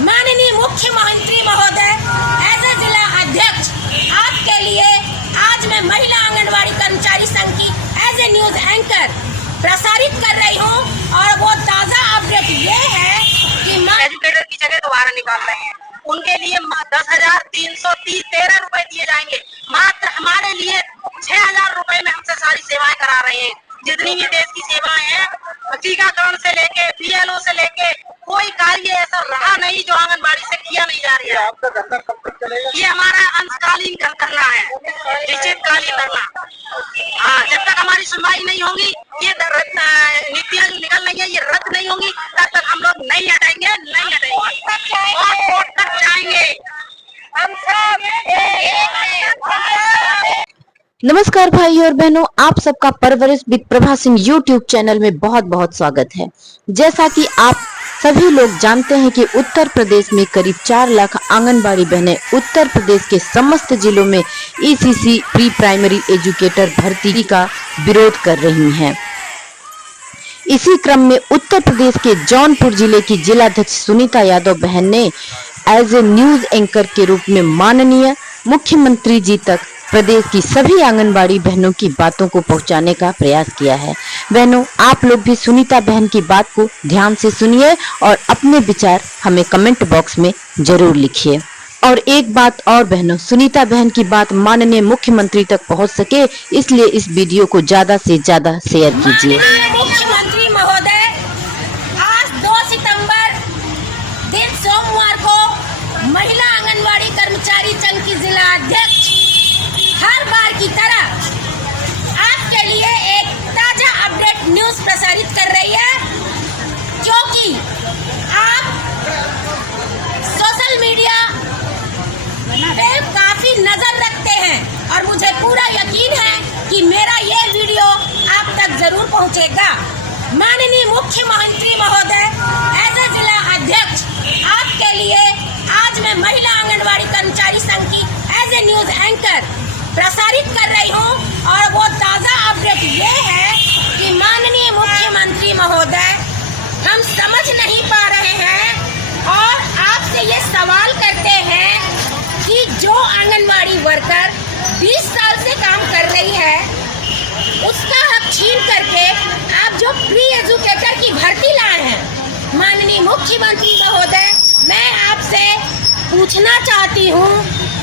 माननीय मुख्यमंत्री महोदय, एज ए जिला अध्यक्ष आपके लिए आज मैं महिला आंगनवाड़ी कर्मचारी संघ की एज ए न्यूज एंकर प्रसारित कर रही हूँ। और वो ताज़ा अपडेट ये है कि एजुकेटर की जगह दोबारा निकाल रहे हैं। उनके लिए 10,313 रुपए दिए जाएंगे। मात्र हमारे लिए 6,000 रुपए में हमसे सारी सेवाएं करा रहे हैं। जितनी भी देश की सेवाएं हैं, टीकाकरण से लेके BLO से लेके कोई कार्य ऐसा रहा नहीं जो आंगनबाड़ी से किया नहीं जा रहा है। आपका धरना कब तक चलेगा? ये हमारा अंशकालीन धरना है, निश्चितकालीन धरना। हाँ, जब तक हमारी सुनवाई नहीं होगी, ये नीतियाँ जो निकल रही है ये रद्द नहीं होंगी, तब तक हम लोग नहीं हटाएंगे और कोर्ट तक जाएंगे। हम सब नमस्कार भाई और बहनों, आप सबका परवरिश with Prabha Singh YouTube channel में बहुत बहुत स्वागत है। जैसा कि आप सभी लोग जानते हैं कि उत्तर प्रदेश में करीब 4 लाख आंगनबाड़ी बहनें उत्तर प्रदेश के समस्त जिलों में ECC प्री प्राइमरी एजुकेटर भर्ती का विरोध कर रही हैं। इसी क्रम में उत्तर प्रदेश के जौनपुर जिले की जिलाध्यक्ष सुनीता यादव बहन ने एज ए न्यूज एंकर के रूप में माननीय मुख्यमंत्री जी तक प्रदेश की सभी आंगनबाड़ी बहनों की बातों को पहुंचाने का प्रयास किया है। बहनों, आप लोग भी सुनीता बहन की बात को ध्यान से सुनिए और अपने विचार हमें कमेंट बॉक्स में जरूर लिखिए। और एक बात और बहनों, सुनीता बहन की बात माननीय मुख्यमंत्री तक पहुंच सके, इसलिए इस वीडियो को ज्यादा से ज्यादा शेयर कीजिए। मुख्यमंत्री महोदय, आज 2 सितंबर दिन सोमवार को महिला आंगनवाड़ी कर्मचारी संघ की जिला अध्यक्ष हर बार की तरह आपके लिए एक ताजा अपडेट न्यूज प्रसारित कर रही है, क्योंकि आप सोशल मीडिया पे काफी नजर रखते हैं और मुझे पूरा यकीन है कि मेरा ये वीडियो आप तक जरूर पहुंचेगा। माननीय मुख्यमंत्री महोदय, एज ए जिला अध्यक्ष आपके लिए आज मैं महिला आंगनवाड़ी कर्मचारी संघ की एज ए न्यूज एंकर प्रसारित कर रही हूँ। और वो ताज़ा अपडेट ये है कि माननीय मुख्यमंत्री महोदय, हम समझ नहीं पा रहे हैं और आपसे ये सवाल करते हैं कि जो आंगनवाड़ी वर्कर 20 साल से काम कर रही है, उसका हक छीन करके आप जो प्री एजुकेटर की भर्ती लाए हैं, माननीय मुख्यमंत्री महोदय, मैं आपसे पूछना चाहती हूँ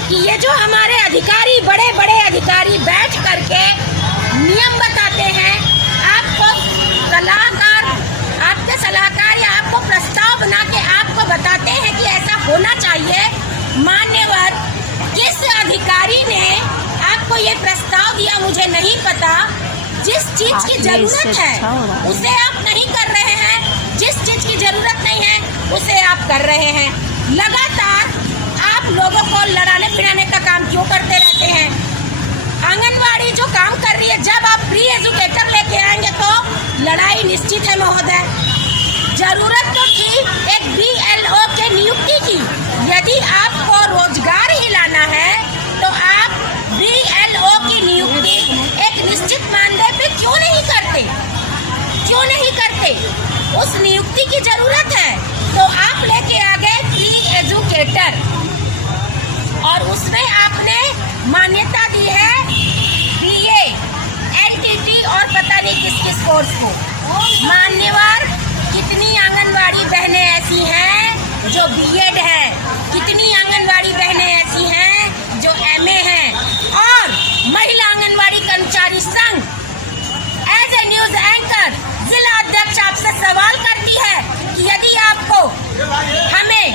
कि ये जो हमारे अधिकारी, बड़े बड़े अधिकारी बैठ करके नियम बताते हैं, आपके सलाहकार या आपको प्रस्ताव बना के आपको बताते हैं कि ऐसा होना चाहिए, मान्यवर किस अधिकारी ने आपको ये प्रस्ताव दिया मुझे नहीं पता। जिस चीज की जरूरत है उसे आप नहीं कर रहे हैं, जिस चीज की जरूरत नहीं है उसे आप कर रहे हैं। लगातार आप लोगों को लड़ाने पिड़ाने का काम क्यों करते रहते हैं? आंगनवाड़ी जो काम कर रही है, जब आप प्री एजुकेटर लेके आएंगे तो लड़ाई निश्चित है महोदय। जरूरत तो थी एक BLO के नियुक्ति की। यदि आपको रोजगार ही लाना है तो आप BLO की नियुक्ति एक निश्चित मानदेय पे क्यों नहीं करते? उस नियुक्ति की जरूरत है तो आप लेके आ गए प्री एजुकेटर और उसमें आपने मान्यता दी है BA, LTT और पता नहीं किस कोर्स को। मान्यवर, कितनी आंगनवाड़ी बहनें ऐसी हैं जो B.Ed है, कितनी आंगनवाड़ी बहनें ऐसी हैं जो MA हैं। और महिला आंगनवाड़ी कर्मचारी संघ एज ए न्यूज एंकर जिला अध्यक्ष आपसे सवाल करती है कि यदि आपको हमें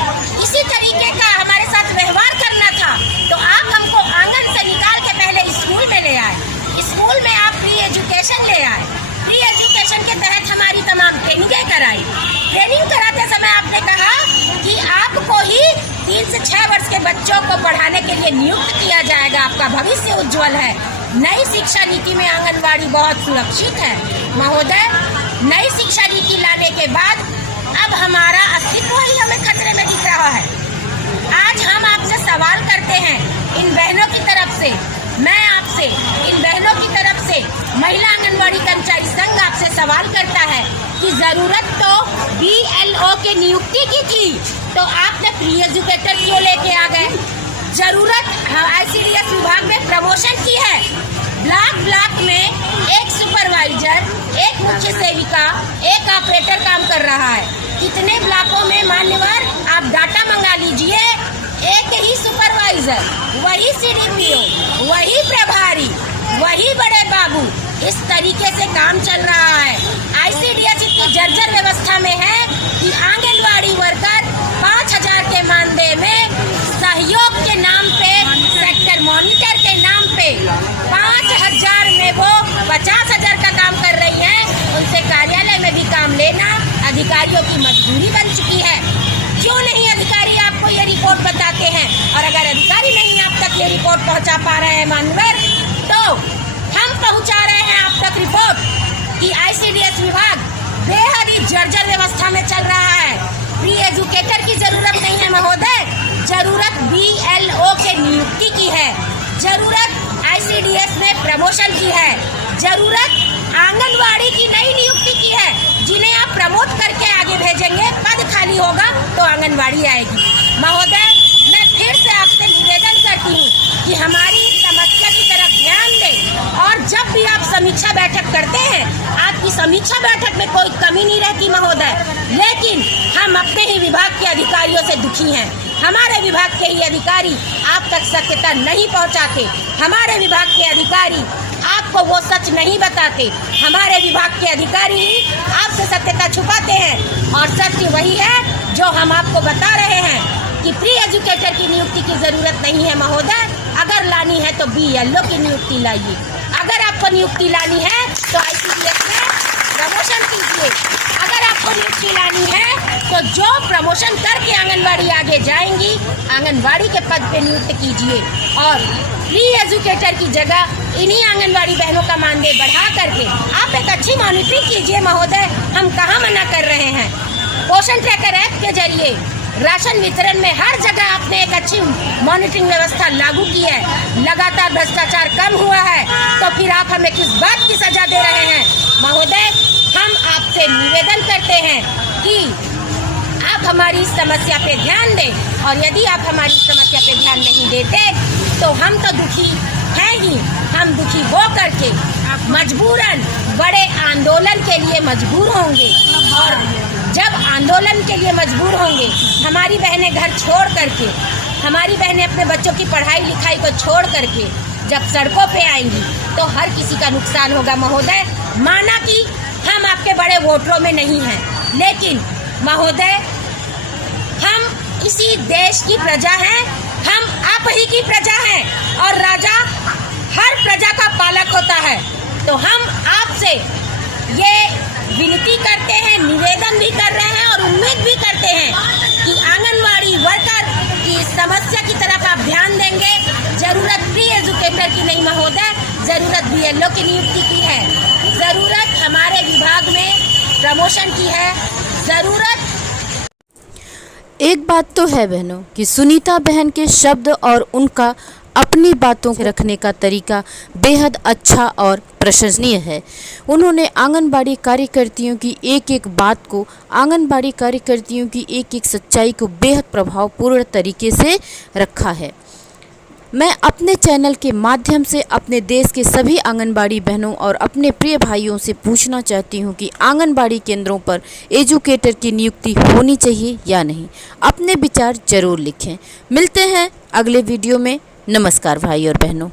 इसी तरीके का हमारे साथ व्यवहार करना था तो आप हमको आंगन से निकाल के पहले स्कूल में ले आए, स्कूल में आप प्री एजुकेशन ले आए, प्री एजुकेशन के तहत हमारी तमाम ट्रेनिंगें कराई। ट्रेनिंग कराते समय आपने कहा कि आपको ही 3 से 6 वर्ष के बच्चों को पढ़ाने के लिए नियुक्त किया जाएगा, आपका भविष्य उज्जवल है। नई शिक्षा नीति में आंगनवाड़ी बहुत सुरक्षित है महोदय। नई शिक्षा नीति लाने के बाद अब हमारा अस्तित्व ही हमें खतरे में दिख रहा है। आज हम आपसे सवाल करते हैं, इन बहनों की तरफ से, मैं आपसे, इन बहनों की तरफ से महिला आंगनवाड़ी कर्मचारी संघ आपसे सवाल करता है कि जरूरत तो BLO के नियुक्ति की थी, तो आपने प्री एजुकेटर क्यों लेके आ गए? जरूरत ICDS विभाग में प्रमोशन की है। ब्लॉक में एक सुपरवाइजर, एक मुख्य सेविका, एक ऑपरेटर काम कर रहा है। कितने ब्लॉकों में मान्यवर आप डाटा मंगा लीजिए, एक ही सुपरवाइजर, वही CDPO, वही प्रभारी, वही बड़े बाबू, इस तरीके से काम चल रहा है। ICDS इतनी जर्जर व्यवस्था में है कि आंगनवाड़ी वर्कर 5,000 के मानदेय में सहयोग के नाम पे, सेक्टर मॉनिटर के नाम पे 5,000 में वो 50,000 का काम कर रही है। उनसे कार्यालय में भी काम लेना अधिकारियों की मजबूरी बन चुकी है। क्यों नहीं अधिकारी आपको ये रिपोर्ट बताते हैं? और अगर अधिकारी नहीं आप तक ये रिपोर्ट पहुंचा पा रहे हैं मानवर, तो हम पहुंचा रहे हैं आप तक रिपोर्ट कि ICDS विभाग बेहद ही जर्जर व्यवस्था में चल रहा है। प्री एजुकेटर की जरूरत नहीं है महोदय, जरूरत BLO के नियुक्ति की है, जरूरत ICDS में प्रमोशन की है, जरूरत आंगनवाड़ी की नई नियुक्ति की है। जिन्हें आप प्रमोट करके आगे भेजेंगे, पद खाली होगा तो आंगनवाड़ी आएगी। महोदय, मैं फिर से आपसे निवेदन करती हूँ कि हमारी समस्या की तरफ ध्यान दें, और जब भी आप समीक्षा बैठक करते हैं, आपकी समीक्षा बैठक में कोई कमी नहीं रहती महोदय, लेकिन हम अपने ही विभाग के अधिकारियों से दुखी हैं। हमारे विभाग के ही अधिकारी आप तक सत्यता नहीं पहुंचाते, हमारे विभाग के अधिकारी आपको वो सच नहीं बताते, हमारे विभाग के अधिकारी ही आपसे सत्यता छुपाते हैं। और सत्य वही है जो हम आपको बता रहे हैं कि प्री एजुकेटर की नियुक्ति की जरूरत नहीं है महोदय। अगर लानी है तो BLO की नियुक्ति लाइए। अगर आपको नियुक्ति लानी है तो ICDS में प्रमोशन कीजिए। अगर आपको नियुक्ति लानी है तो जो प्रमोशन करके आंगनवाड़ी आगे जाएंगी, आंगनवाड़ी के पद पे नियुक्त कीजिए। और प्री एजुकेटर की जगह इन्हीं आंगनवाड़ी बहनों का मानदेय बढ़ा करके आप एक अच्छी मॉनिटरिंग कीजिए महोदय। हम कहाँ मना कर रहे हैं? पोषण ट्रैकर ऐप के जरिए राशन वितरण में हर जगह आपने एक अच्छी मॉनिटरिंग व्यवस्था लागू की है, लगातार भ्रष्टाचार कम हुआ है, तो फिर आप हमें किस बात की सजा दे रहे हैं? महोदय, हम आपसे निवेदन करते हैं कि आप हमारी इस समस्या पे ध्यान दें, और यदि आप हमारी समस्या पे ध्यान नहीं देते तो हम तो दुखी हैं ही, हम दुखी हो करके मजबूरन बड़े आंदोलन के लिए मजबूर होंगे। और जब आंदोलन के लिए मजबूर होंगे, हमारी बहनें घर छोड़ करके, हमारी बहनें अपने बच्चों की पढ़ाई लिखाई को छोड़ करके जब सड़कों पे आएंगी तो हर किसी का नुकसान होगा महोदय। माना कि हम आपके बड़े वोटरों में नहीं हैं, लेकिन महोदय हम इसी देश की प्रजा हैं, हम आप ही की प्रजा हैं, और राजा हर प्रजा का पालक होता है। तो हम आपसे ये विनती करते हैं, निवेदन भी कर रहे हैं और उम्मीद भी करते हैं कि आंगनवाड़ी वर्कर की समस्या की तरफ आप ध्यान देंगे। जरूरत प्री एजुकेटर की नहीं महोदय, जरूरत BLO की नियुक्ति की है, जरूरत हमारे विभाग में प्रमोशन की है, जरूरत। एक बात तो है बहनों कि सुनीता बहन के शब्द और उनका अपनी बातों को रखने का तरीका बेहद अच्छा और प्रशंसनीय है। उन्होंने आंगनबाड़ी कार्यकर्तियों की एक एक बात को, आंगनबाड़ी कार्यकर्तियों की एक एक सच्चाई को बेहद प्रभावपूर्ण तरीके से रखा है। मैं अपने चैनल के माध्यम से अपने देश के सभी आंगनबाड़ी बहनों और अपने प्रिय भाइयों से पूछना चाहती हूं कि आंगनबाड़ी केंद्रों पर एजुकेटर की नियुक्ति होनी चाहिए या नहीं। अपने विचार जरूर लिखें। मिलते हैं अगले वीडियो में। नमस्कार भाई और बहनों।